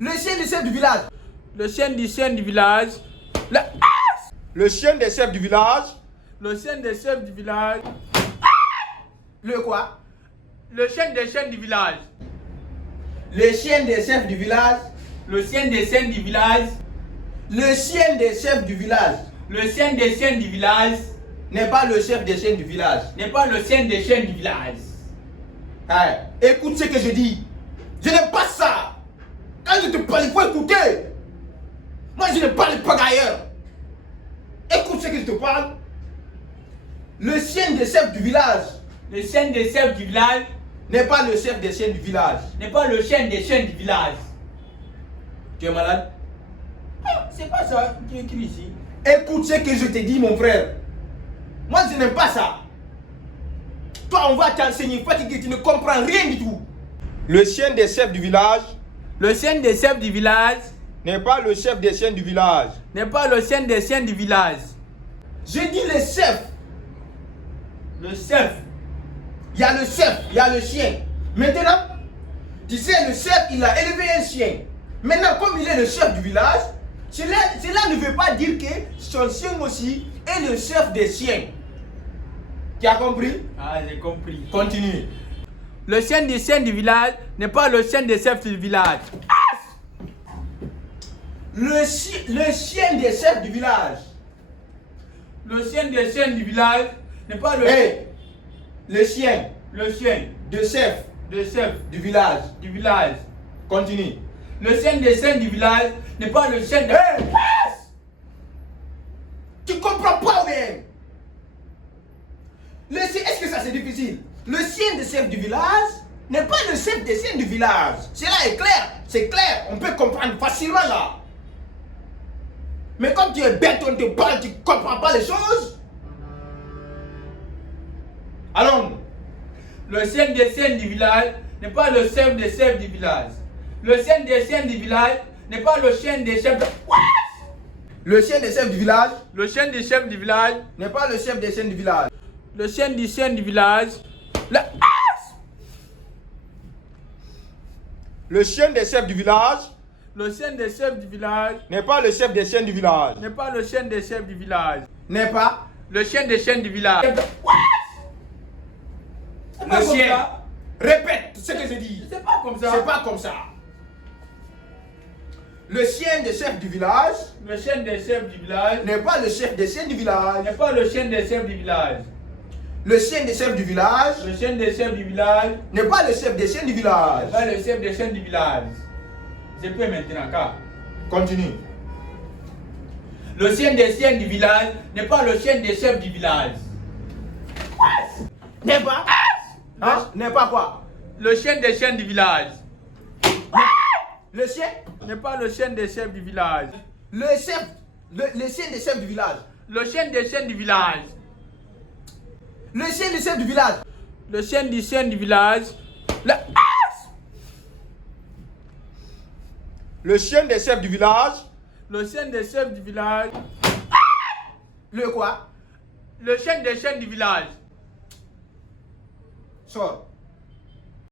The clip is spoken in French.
Le chien du chef du village. Le chien du village. Le chien des chefs du village. Le chien des chefs du village. Le quoi? Le chien des chiens du village. Le chien des chefs du village. Le chien des chiens du village. Le chien des chefs du village Le chien des chiens du village n'est pas le chef des chiens du village. n'est pas le chien des chiens du village. Hey, écoute ce que je dis. Je n'aime pas ça. Quand je te parle, il faut écouter. Moi, je ne parle pas d'ailleurs. Écoute ce que je te parle. Le chien des chefs du village Le chien des chefs du village n'est pas le chef des chiens du village. n'est pas le chien des chiens du village. Tu es malade? C'est pas ça qui est écrit ici. Écoute ce que je te dis, mon frère. Moi, je n'aime pas ça. Toi, on va t'enseigner, fatigué, tu ne comprends rien du tout. Le chien des chefs du village Le chien des chefs du village n'est pas le chef des chiens du village. n'est pas le chien des chiens du village. Je dis le chef. Le chef. Il y a le chef, il y a le chien. Maintenant, tu sais, le chef, il a élevé un chien. Maintenant, comme il est le chef du village, cela ne veut pas dire que son chien aussi est le chef des chiens. Tu as compris? Ah, j'ai compris. Continue. Le chien des chiens du village n'est pas le chien des chefs du village. Le chien des chefs du village. Le chien des chiens du village n'est pas le, Hey, le chien le chien de chef des chefs du village. du village. Continue. Le chien des chiens du village n'est pas le chien de... Hey! Tu comprends pas ou bien? Est-ce que ça c'est difficile? Le chien de chef du village n'est pas le chef des chiens du village. Cela est clair. C'est clair. On peut comprendre facilement là. Mais quand tu es bête, on te parle, tu comprends pas les choses. Allons. Le chien des chiens du village n'est pas le chef des chefs du village. Le chien des chiens du village n'est pas le chien des chefs... Le chien des chefs du village Le chien des chefs du village, n'est pas le chef des chiens du village. le chien du village... Le chien des chefs du village Le chien des chefs du village n'est pas le chef des chiens du village. n'est pas le chien des chefs du village. N'est pas Le chien des chiens du village. le chien. Répète ce que je dis. C'est pas comme ça. C'est pas comme ça. Le chien des chefs du village Le chien des chefs du village n'est pas le chef des chiens du village. n'est pas le chien des chefs du village. Le chien des chefs du village Le chien des chefs du village n'est pas le chef des chiens du village. n'est pas le chef des chiens du village. Je peux maintenant, car Continue. le chien des chiens du village n'est pas le chien des chefs du village. N'est pas Hein? N'est pas quoi? Le chien des chiens du village Le chien n'est pas le chien des chefs du village. Le chien des chefs du village. Le chien des chiens du village. Le chien des chefs du village. Le chien du village. Le chien des chefs du village Le chien des chefs du village. Le quoi? Le chien des chiens du village. Sors.